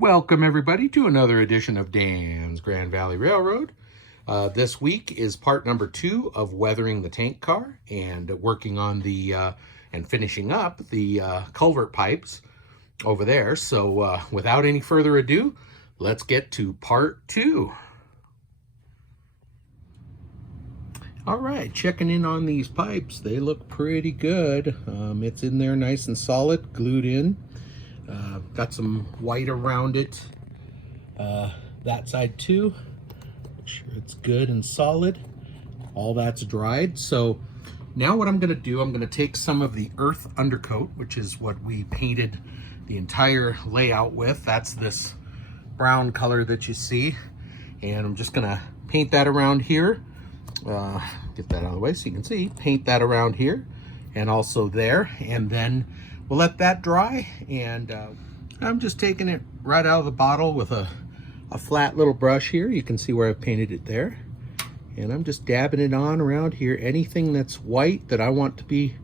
Welcome everybody to another edition of Dan's Grand Valley Railroad. This week is part number 2 of weathering the tank car and working on the and finishing up the culvert pipes over there. So without any further ado, let's get to part 2. All right, checking in on these pipes. They look pretty good. It's in there nice and solid, glued in. Got some white around it, that side too. Make sure it's good and solid. All that's dried. So now what I'm going to do, I'm going to take some of the earth undercoat, which is what we painted the entire layout with. That's this brown color that you see. And I'm just going to paint that around here. Get that out of the way so you can see. Paint that around here and also there. And then we'll let that dry, and I'm just taking it right out of the bottle with a flat little brush here. You can see where I've painted it there. And I'm just dabbing it on around here. Anything that's white that I want to be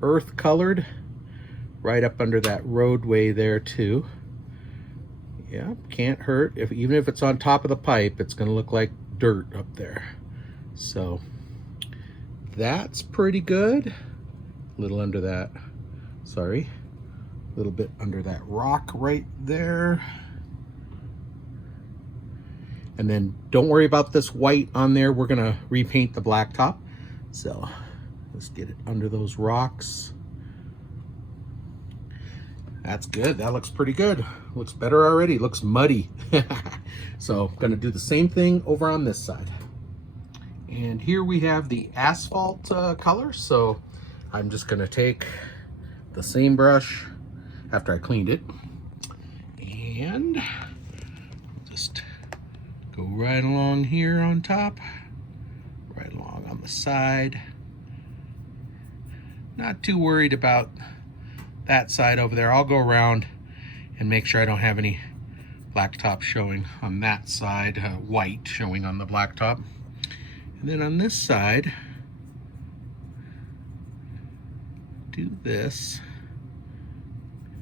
earth colored, right up under that roadway there too. Yeah, can't hurt. Even if it's on top of the pipe, it's gonna look like dirt up there. So that's pretty good. A little under that. Sorry, a little bit under that rock right there. And then don't worry about this white on there. We're gonna repaint the blacktop. So let's get it under those rocks. That's good. That looks pretty good. Looks better already. Looks muddy. So I'm gonna do the same thing over on this side. And here we have the asphalt color. So I'm just gonna take the same brush after I cleaned it and just go right along here on top, right along on the side. Not too worried about that side over there. I'll go around and make sure I don't have any blacktop showing on that side, white showing on the blacktop. And then on this side, do this,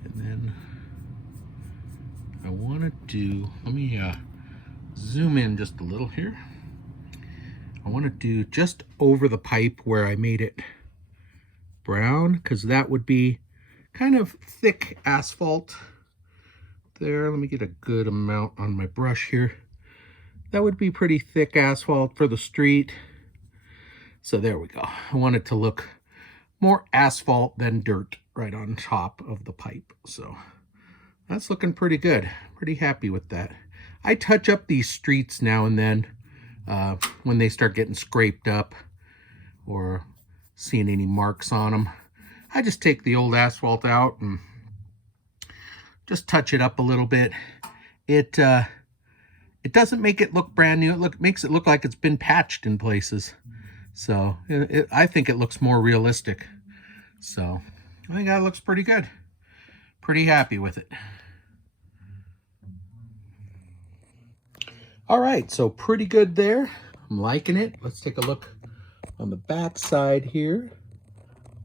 and then I want to do, let me zoom in just a little here. I want to do just over the pipe where I made it brown, because that would be kind of thick asphalt there. Let me get a good amount on my brush here. That would be pretty thick asphalt for the street. So there we go. I want it to look more asphalt than dirt right on top of the pipe. So that's looking pretty good. Pretty happy with that. I touch up these streets now and then when they start getting scraped up or seeing any marks on them. I just take the old asphalt out and just touch it up a little bit. It doesn't make it look brand new. It makes it look like it's been patched in places. So I think it looks more realistic. So I think that looks pretty good. Pretty happy with it. All right, so pretty good there. I'm liking it. Let's take a look on the back side here.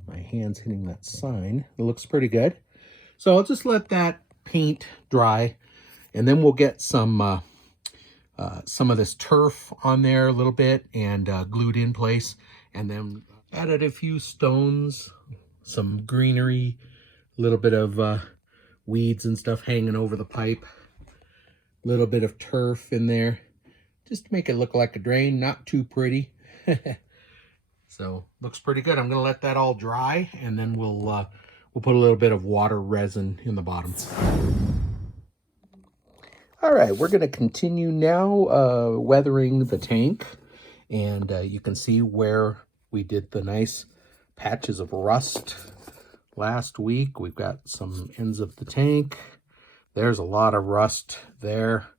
My hand's hitting that sign. It looks pretty good. So I'll just let that paint dry, and then we'll get some of this turf on there a little bit and glued in place, and then added a few stones, some greenery, a little bit of weeds and stuff hanging over the pipe, a little bit of turf in there just to make it look like a drain. Not too pretty. So looks pretty good. I'm gonna let that all dry, and then we'll put a little bit of water resin in the bottom. All right, we're going to continue now weathering the tank, and you can see where we did the nice patches of rust last week. We've got some ends of the tank. There's a lot of rust there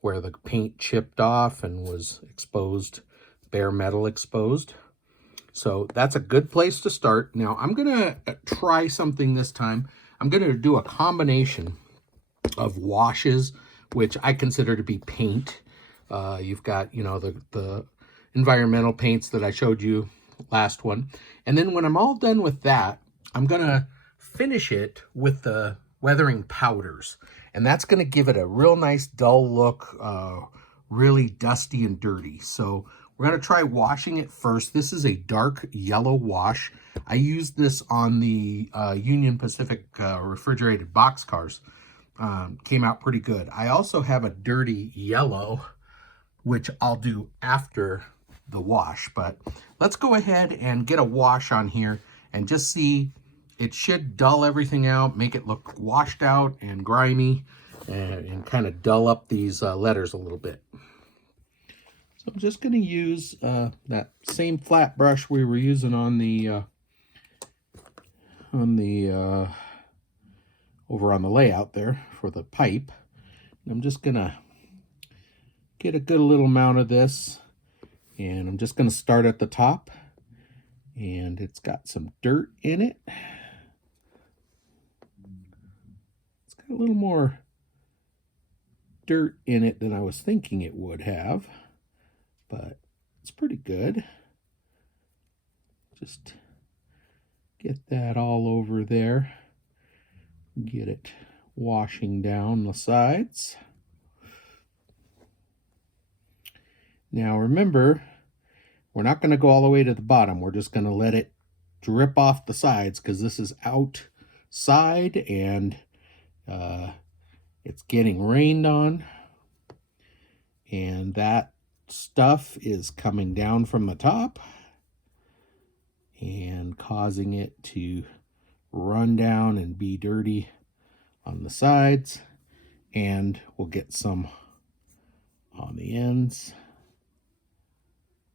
where the paint chipped off and was exposed, bare metal exposed. So that's a good place to start. Now I'm going to try something this time. I'm going to do a combination of washes, which I consider to be paint. You've got, you know, the environmental paints that I showed you last one. And then when I'm all done with that, I'm gonna finish it with the weathering powders. And that's going to give it a real nice dull look, really dusty and dirty. So we're going to try washing it first. This is a dark yellow wash. I used this on the Union Pacific refrigerated boxcars. Came out pretty good. I also have a dirty yellow, which I'll do after the wash. But let's go ahead and get a wash on here and just see. It should dull everything out, make it look washed out and grimy, and kind of dull up these letters a little bit. So I'm just going to use that same flat brush we were using on the over on the layout there for the pipe. I'm just going to get a good little amount of this, and I'm just going to start at the top, and it's got some dirt in it. It's got a little more dirt in it than I was thinking it would have, but it's pretty good. Just get that all over there. Get it washing down the sides. Now remember, we're not going to go all the way to the bottom. We're just going to let it drip off the sides because this is outside and it's getting rained on. And that stuff is coming down from the top and causing it to run down and be dirty on the sides. And we'll get some on the ends.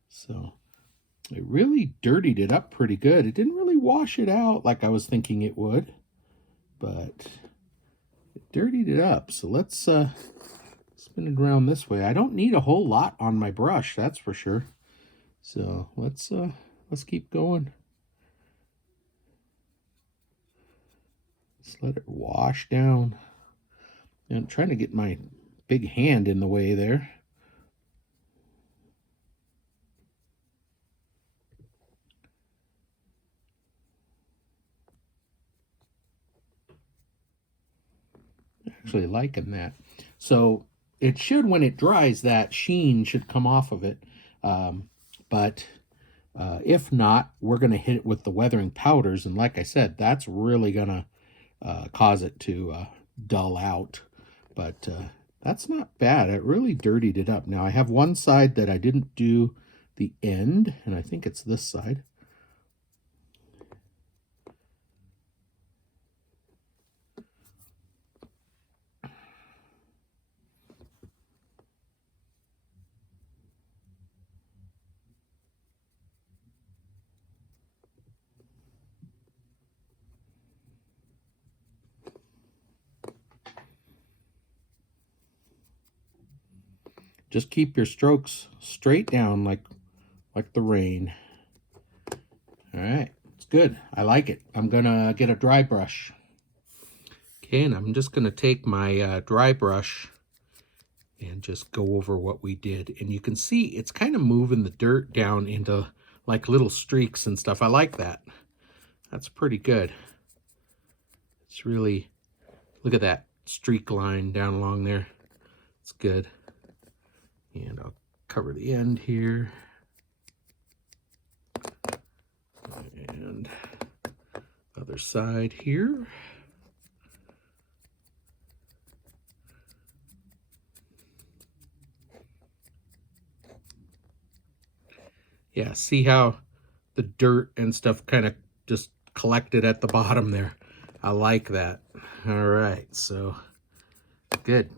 So it really dirtied it up pretty good. It didn't really wash it out like I was thinking it would, but it dirtied it up. So let's spin it around this way. I don't need a whole lot on my brush, that's for sure. So let's keep going. Just let it wash down. And I'm trying to get my big hand in the way there. Actually liking that. So it should, when it dries, that sheen should come off of it. But if not, we're going to hit it with the weathering powders. And like I said, that's really going to cause it to dull out. But that's not bad. It really dirtied it up. Now I have one side that I didn't do the end, and I think it's this side. Just keep your strokes straight down like the rain. All right, it's good. I like it. I'm gonna get a dry brush. Okay, and I'm just gonna take my dry brush and just go over what we did. And you can see it's kind of moving the dirt down into like little streaks and stuff. I like that. That's pretty good. It's really, look at that streak line down along there. It's good. And I'll cover the end here. And other side here. Yeah, see how the dirt and stuff kind of just collected at the bottom there. I like that. All right, so good.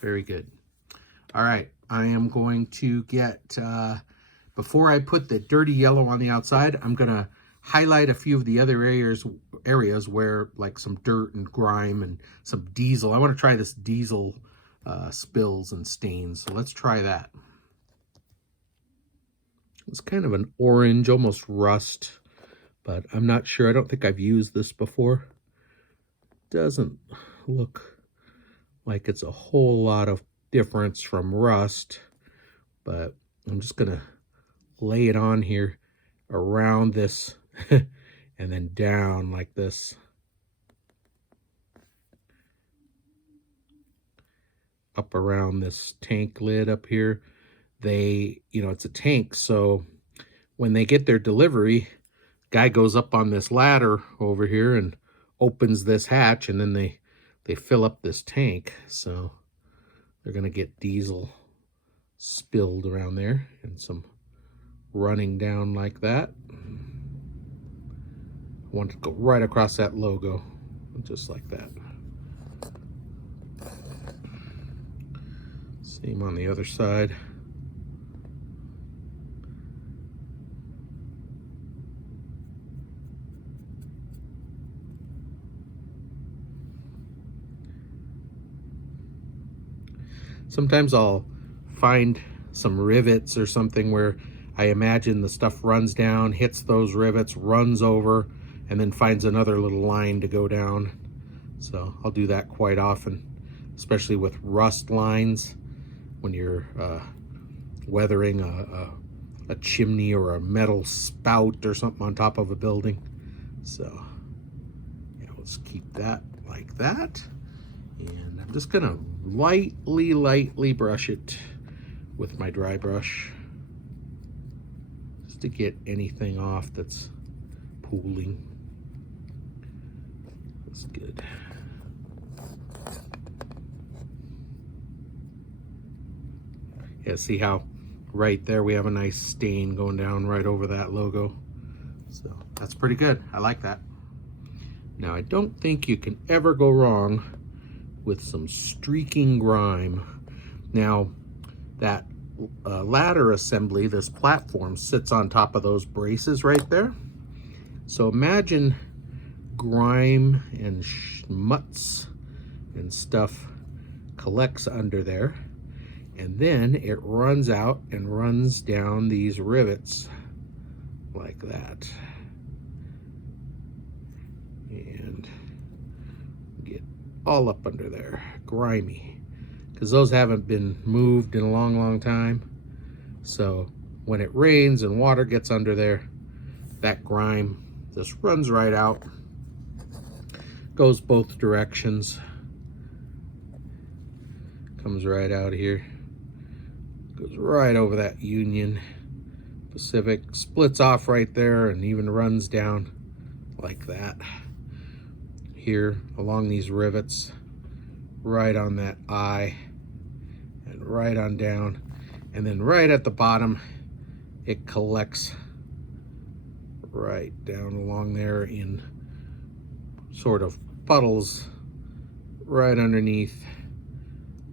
Very good. All right, I am going to get, before I put the dirty yellow on the outside, I'm going to highlight a few of the other areas where like some dirt and grime and some diesel. I want to try this diesel spills and stains. So let's try that. It's kind of an orange, almost rust, but I'm not sure. I don't think I've used this before. Doesn't look like it's a whole lot of difference from rust, but I'm just gonna lay it on here around this and then down like this. up around this tank lid up here. They, it's a tank, so when they get their delivery, guy goes up on this ladder over here and opens this hatch, and then they fill up this tank. So they're gonna get diesel spilled around there and some running down like that. I want it to go right across that logo, just like that. Same on the other side. Sometimes I'll find some rivets or something where I imagine the stuff runs down, hits those rivets, runs over, and then finds another little line to go down. So I'll do that quite often, especially with rust lines when you're weathering a chimney or a metal spout or something on top of a building. So yeah, let's keep that like that. And I'm just gonna lightly brush it with my dry brush, just to get anything off that's pooling. That's good. Yeah, see how right there we have a nice stain going down right over that logo. So that's pretty good. I like that. Now, I don't think you can ever go wrong with some streaking grime. Now, that ladder assembly, this platform, sits on top of those braces right there. So imagine grime and schmutz and stuff collects under there, and then it runs out and runs down these rivets like that. And get all up under there, grimy, because those haven't been moved in a long time. So when it rains and water gets under there, that grime just runs right out, goes both directions, comes right out here, goes right over that Union Pacific, splits off right there, and even runs down like that here along these rivets, right on that eye, and right on down, and then right at the bottom it collects right down along there in sort of puddles right underneath.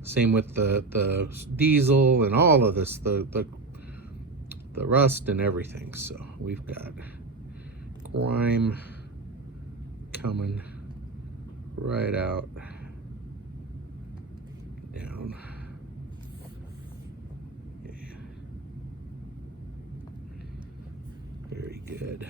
Same with the diesel and all of this, the rust and everything. So we've got grime coming right out, down. Yeah. Very good.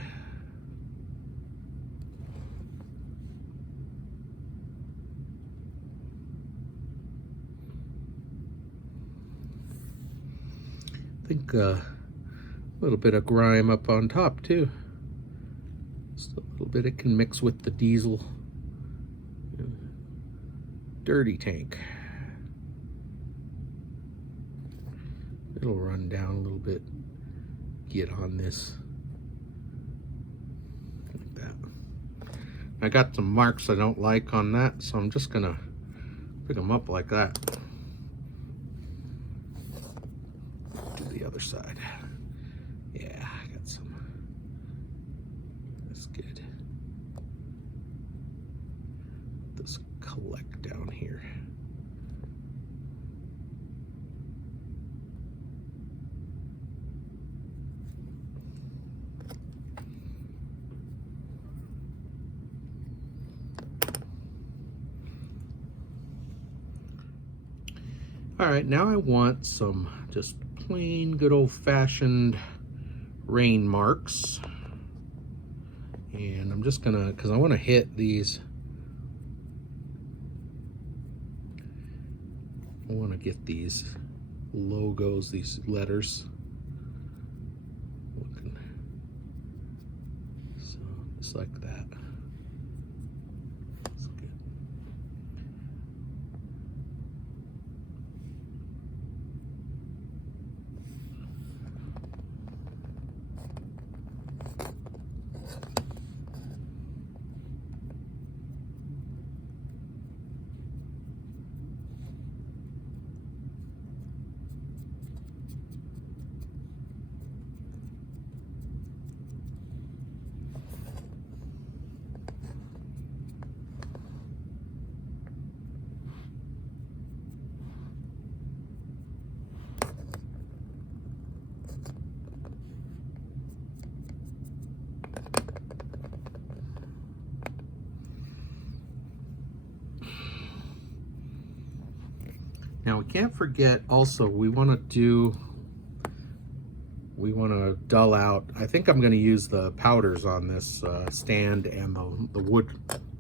I think a little bit of grime up on top too. Just a little bit. It can mix with the diesel. Dirty tank. It'll run down a little bit, get on this like that. I got some marks I don't like on that, so I'm just gonna pick them up like that. To the other side. Yeah, I got some. That's good. This collect down here. All right, now I want some just plain good old-fashioned rain marks. And I'm just gonna, because I want to hit these. I want to get these logos, these letters looking so just like that. That's good. Now we can't forget also, we want to dull out. I think I'm going to use the powders on this stand and the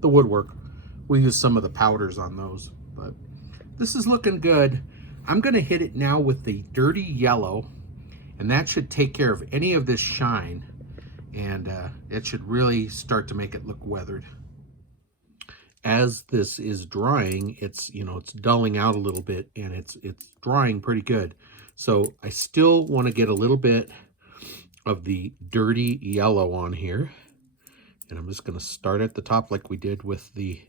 woodwork. We'll use some of the powders on those, but this is looking good. I'm going to hit it now with the dirty yellow, and that should take care of any of this shine, and it should really start to make it look weathered. As this is drying, it's dulling out a little bit, and it's drying pretty good. So I still want to get a little bit of the dirty yellow on here, and I'm just going to start at the top like we did with the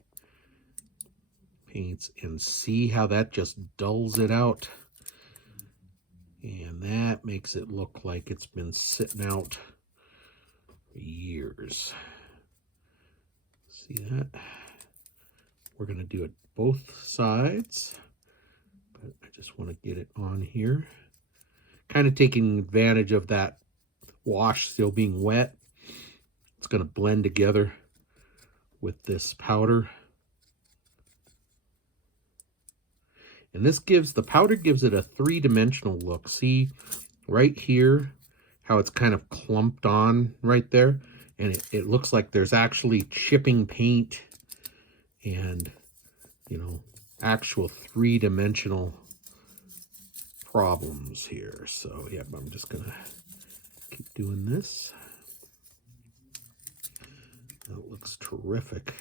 paints and see how that just dulls it out, and that makes it look like it's been sitting out for years. See that? We're going to do it both sides, but I just want to get it on here, kind of taking advantage of that wash still being wet. It's going to blend together with this powder, and this gives the powder gives it a three-dimensional look. See right here how it's kind of clumped on right there, and it looks like there's actually chipping paint and actual three-dimensional problems here. So yeah, I'm just gonna keep doing this. That looks terrific.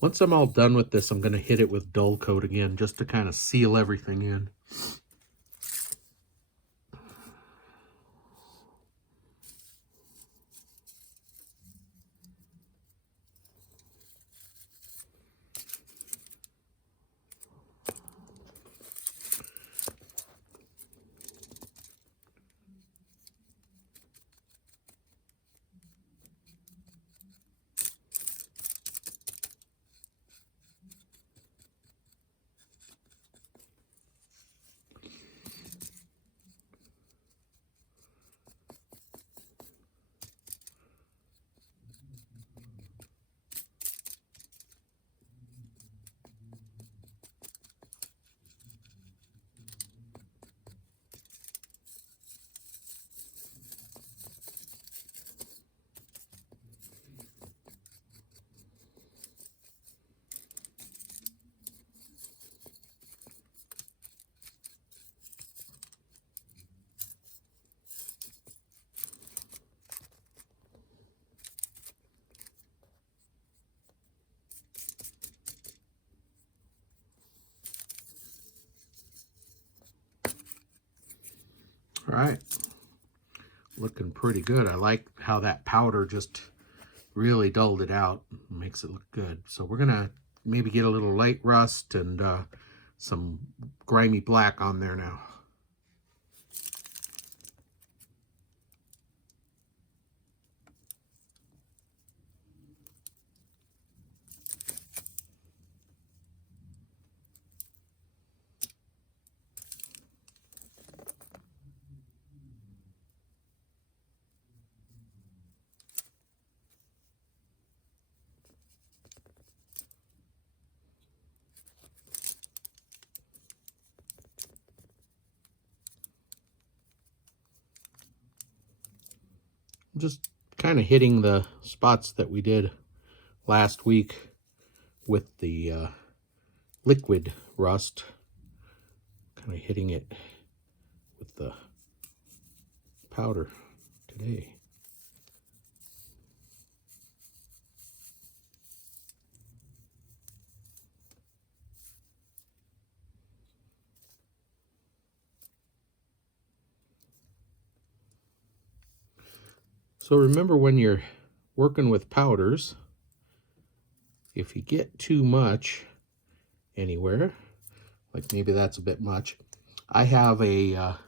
Once I'm all done with this, I'm going to hit it with dull coat again just to kind of seal everything in. All right, looking pretty good. I like how that powder just really dulled it out, makes it look good. So we're gonna maybe get a little light rust and some grimy black on there now. I'm just kind of hitting the spots that we did last week with the liquid rust, kind of hitting it with the powder today. So remember, when you're working with powders, if you get too much anywhere, like maybe that's a bit much, I have a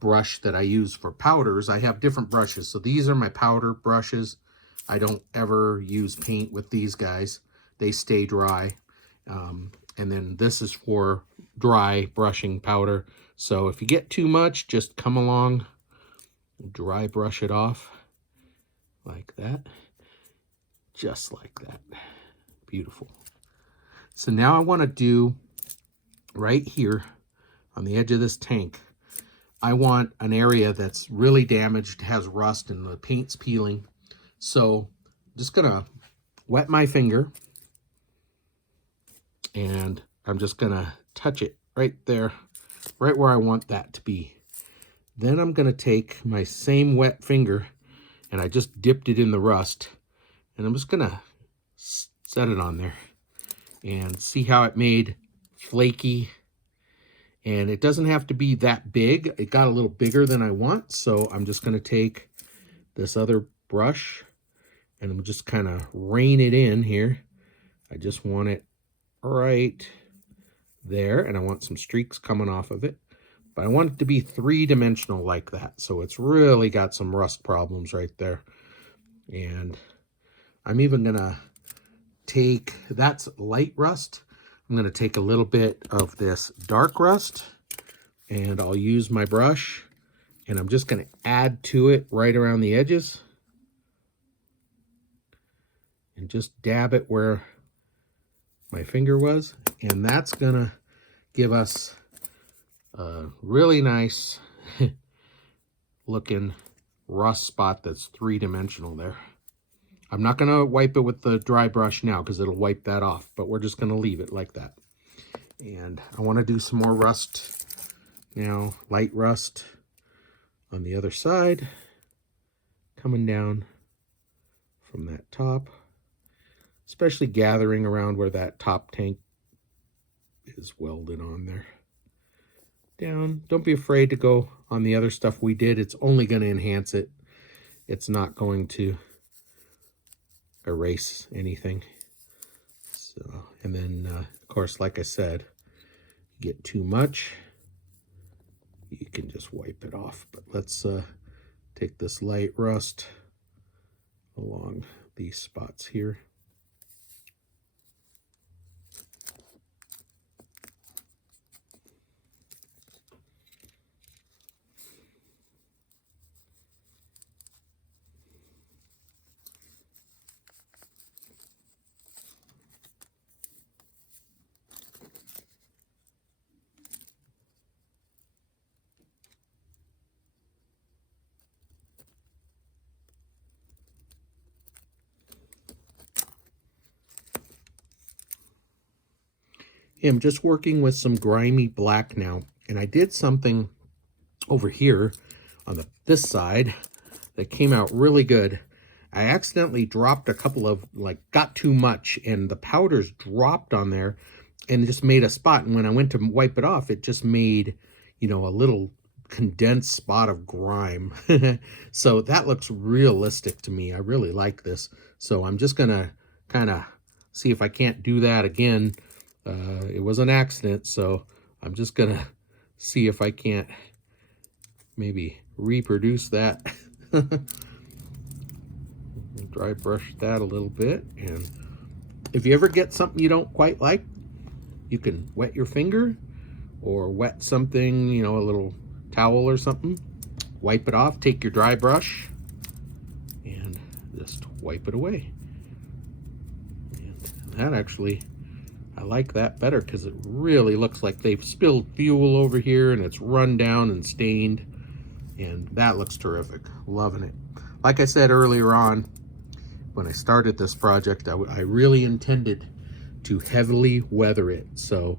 brush that I use for powders. I have different brushes. So these are my powder brushes. I don't ever use paint with these guys. They stay dry. And And then this is for dry brushing powder. So if you get too much, just come along, dry brush it off like that. Just like that. Beautiful. So now I want to do right here on the edge of this tank, I want an area that's really damaged, has rust, and the paint's peeling. So I'm just gonna wet my finger, and I'm just gonna touch it right there, right where I want that to be. Then I'm gonna take my same wet finger, and I just dipped it in the rust, and I'm just gonna set it on there and see how it made flaky. And it doesn't have to be that big. It got a little bigger than I want, so I'm just gonna take this other brush and I'm just kind of rein it in here. I just want it right there, and I want some streaks coming off of it. But I want it to be three-dimensional like that, so it's really got some rust problems right there. And I'm even gonna take, that's light rust, I'm gonna take a little bit of this dark rust, and I'll use my brush, and I'm just gonna add to it right around the edges. And just dab it where my finger was. And that's gonna give us a really nice looking rust spot that's three-dimensional there. I'm not gonna wipe it with the dry brush now because it'll wipe that off, but we're just gonna leave it like that. And I wanna do some more rust now, light rust on the other side, coming down from that top, especially gathering around where that top tank is welded on there. Down. Don't be afraid to go on the other stuff we did. It's only going to enhance it. It's not going to erase anything. So, and then, of course, like I said, get too much, you can just wipe it off. But let's take this light rust along these spots here. I'm just working with some grimy black now, and I did something over here on this side that came out really good. I accidentally dropped a couple of, got too much, and the powders dropped on there and just made a spot. And when I went to wipe it off, it just made, a little condensed spot of grime. So that looks realistic to me. I really like this. So I'm just gonna kind of see if I can't do that again. It was an accident, so I'm just gonna see if I can't maybe reproduce that. Dry brush that a little bit, and if you ever get something you don't quite like, you can wet your finger or wet something, a little towel or something, wipe it off, take your dry brush and just wipe it away. And that actually, I like that better because it really looks like they've spilled fuel over here and it's run down and stained, and that looks terrific. Loving it. Like I said earlier on, when I started this project, I really intended to heavily weather it. So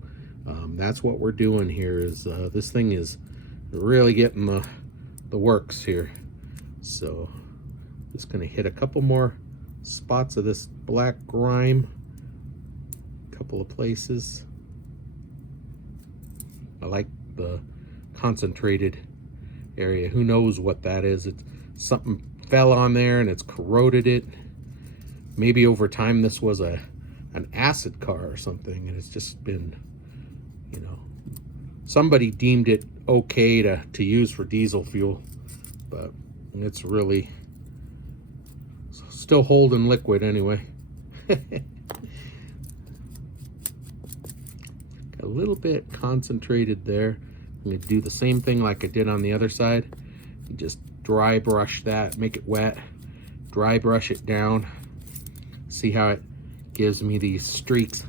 that's what we're doing here. Is this thing is really getting the works here. So just gonna hit a couple more spots of this black grime, a couple of places. I like the concentrated area. Who knows what that is? It's something fell on there and it's corroded it. Maybe over time this was an acid car or something, and it's just been, somebody deemed it okay to use for diesel fuel, but it's really still holding liquid anyway. a little bit concentrated there. I'm going to do the same thing like I did on the other side. You just dry brush that, make it wet, dry brush it down. See how it gives me these streaks?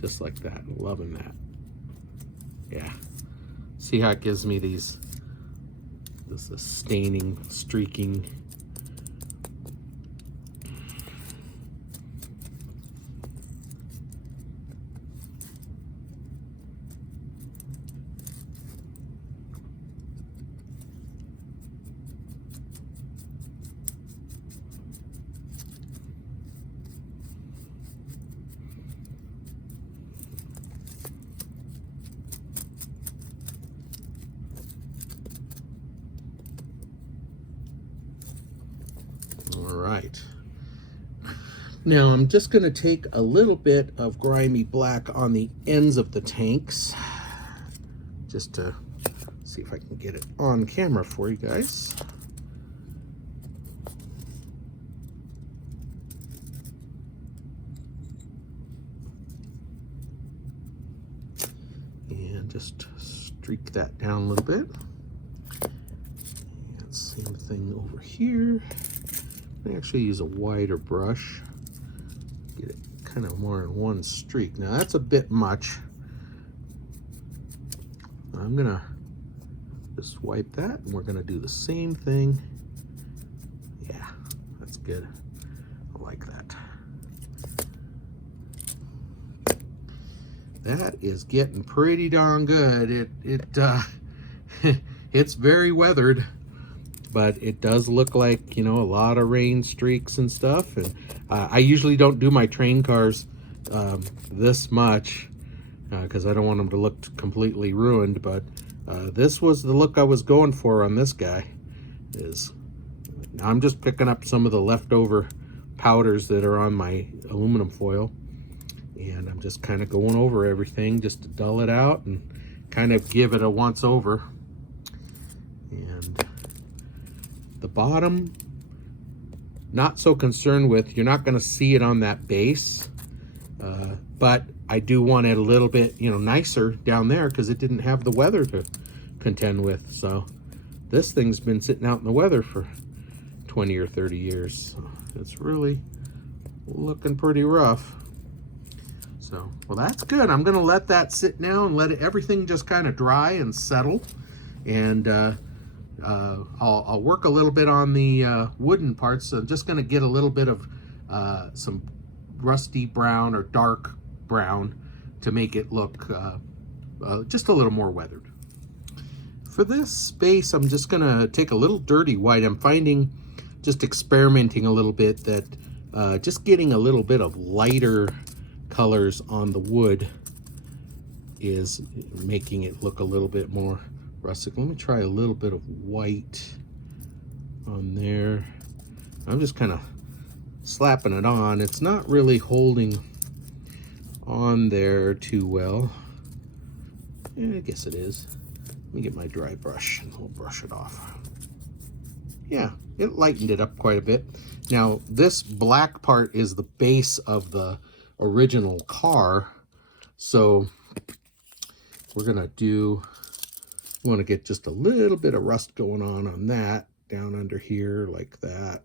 Just like that. Loving that. Yeah. See how it gives me these, this is staining, streaking. All right. Now I'm just going to take a little bit of grimy black on the ends of the tanks, just to see if I can get it on camera for you guys. And just streak that down a little bit. And same thing over here. I actually use a wider brush. Get it kind of more in one streak. Now that's a bit much. I'm gonna just wipe that, and we're gonna do the same thing. Yeah, that's good. I like that. That is getting pretty darn good. It's very weathered, but it does look like, you know, a lot of rain streaks and stuff. And I usually don't do my train cars this much because I don't want them to look completely ruined, but this was the look I was going for on this guy. I'm just picking up some of the leftover powders that are on my aluminum foil, and I'm just kind of going over everything just to dull it out and kind of give it a once over. And the bottom, not so concerned with. You're not going to see it on that base, but I do want it a little bit, you know, nicer down there because it didn't have the weather to contend with. So this thing's been sitting out in the weather for 20 or 30 years. So it's really looking pretty rough. So, well, that's good. I'm going to let that sit now and let everything just kind of dry and settle. And I'll work a little bit on the wooden parts. So I'm just going to get a little bit of some rusty brown or dark brown to make it look just a little more weathered. For this space, I'm just going to take a little dirty white. I'm finding, just experimenting a little bit, that just getting a little bit of lighter colors on the wood is making it look a little bit more rustic. Let me try a little bit of white on there. I'm just kind of slapping it on. It's not really holding on there too well. Yeah, I guess it is. Let me get my dry brush and we'll brush it off. Yeah, it lightened it up quite a bit. Now, this black part is the base of the original car. So we're gonna we want to get just a little bit of rust going on that down under here like that.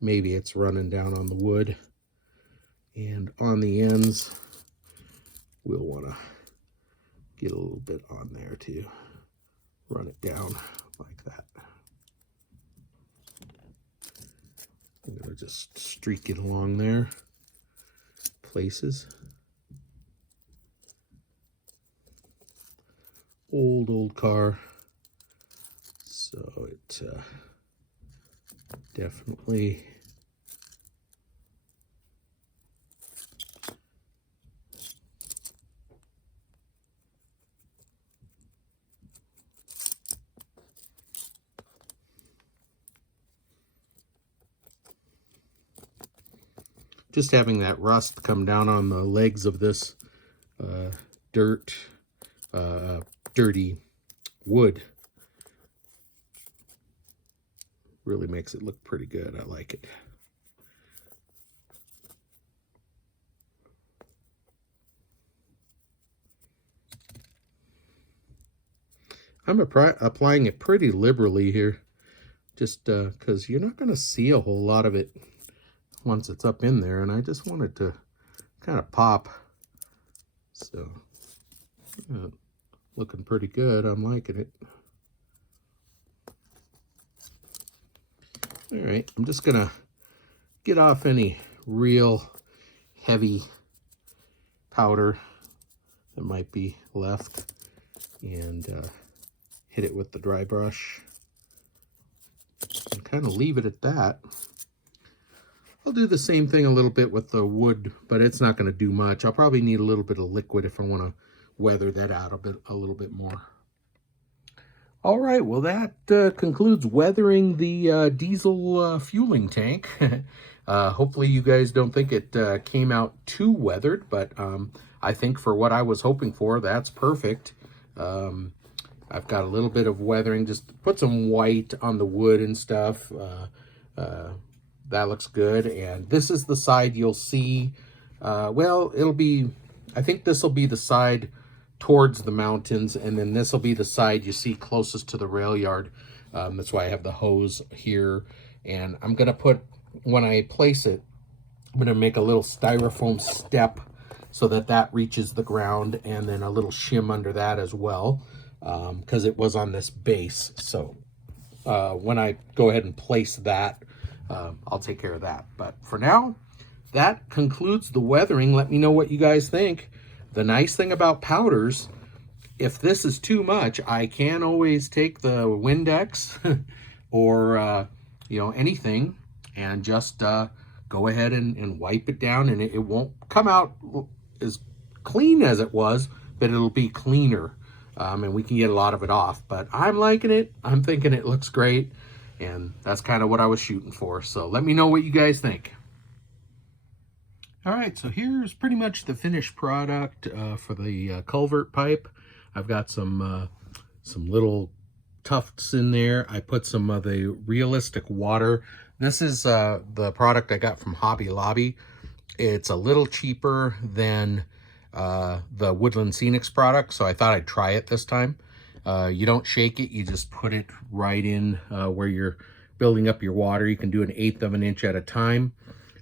Maybe it's running down on the wood, and on the ends we'll want to get a little bit on there to run it down like that. I'm gonna just streak it along there places. Old car, so it definitely just having that rust come down on the legs of this dirty wood really makes it look pretty good. I like it. I'm applying it pretty liberally here, just because you're not going to see a whole lot of it once it's up in there, and I just want it to kind of pop. So, looking pretty good. I'm liking it. All right, I'm just gonna get off any real heavy powder that might be left and hit it with the dry brush and kind of leave it at that. I'll do the same thing a little bit with the wood, but it's not going to do much. I'll probably need a little bit of liquid if I want to weather that out a little bit more. All right, well, that concludes weathering the diesel fueling tank. Hopefully you guys don't think it came out too weathered, but I think for what I was hoping for, that's perfect. I've got a little bit of weathering, just put some white on the wood and stuff. That looks good. And this is the side you'll see. Well, I think this will be the side towards the mountains, and then this will be the side you see closest to the rail yard. That's why I have the hose here. And I'm going to put, when I place it, I'm going to make a little styrofoam step so that reaches the ground, and then a little shim under that as well, because it was on this base. So when I go ahead and place that, I'll take care of that. But for now, that concludes the weathering. Let me know what you guys think. The nice thing about powders, if this is too much, I can always take the Windex or anything and just go ahead and wipe it down, and it won't come out as clean as it was, but it'll be cleaner, and we can get a lot of it off. But I'm liking it. I'm thinking it looks great, and that's kind of what I was shooting for. So let me know what you guys think. All right, so here's pretty much the finished product for the culvert pipe. I've got some little tufts in there. I put some of the realistic water. This is the product I got from Hobby Lobby. It's a little cheaper than the Woodland Scenics product, so I thought I'd try it this time. You don't shake it, you just put it right in where you're building up your water. You can do 1/8 of an inch at a time.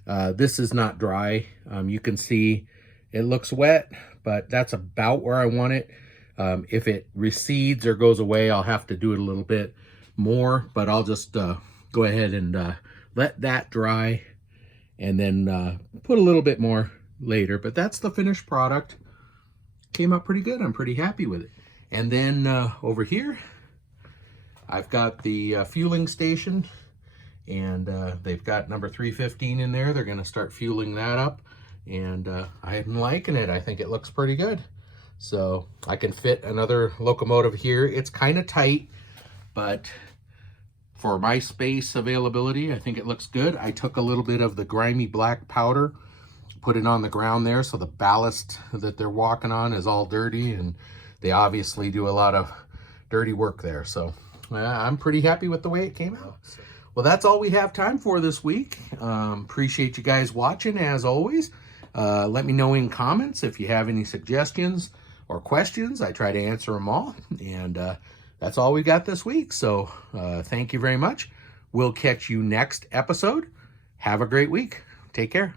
This is not dry. You can see it looks wet, but that's about where I want it. If it recedes or goes away, I'll have to do it a little bit more, but I'll just go ahead and let that dry and then put a little bit more later. But that's the finished product. Came out pretty good. I'm pretty happy with it. And then over here, I've got the fueling station. And they've got number 315 in there. They're going to start fueling that up. And I'm liking it. I think it looks pretty good. So I can fit another locomotive here. It's kind of tight, but for my space availability, I think it looks good. I took a little bit of the grimy black powder, put it on the ground there, so the ballast that they're walking on is all dirty, and they obviously do a lot of dirty work there. So I'm pretty happy with the way it came out. Well, that's all we have time for this week. Appreciate you guys watching, as always. Let me know in comments if you have any suggestions or questions. I try to answer them all. And that's all we got this week. So thank you very much. We'll catch you next episode. Have a great week. Take care.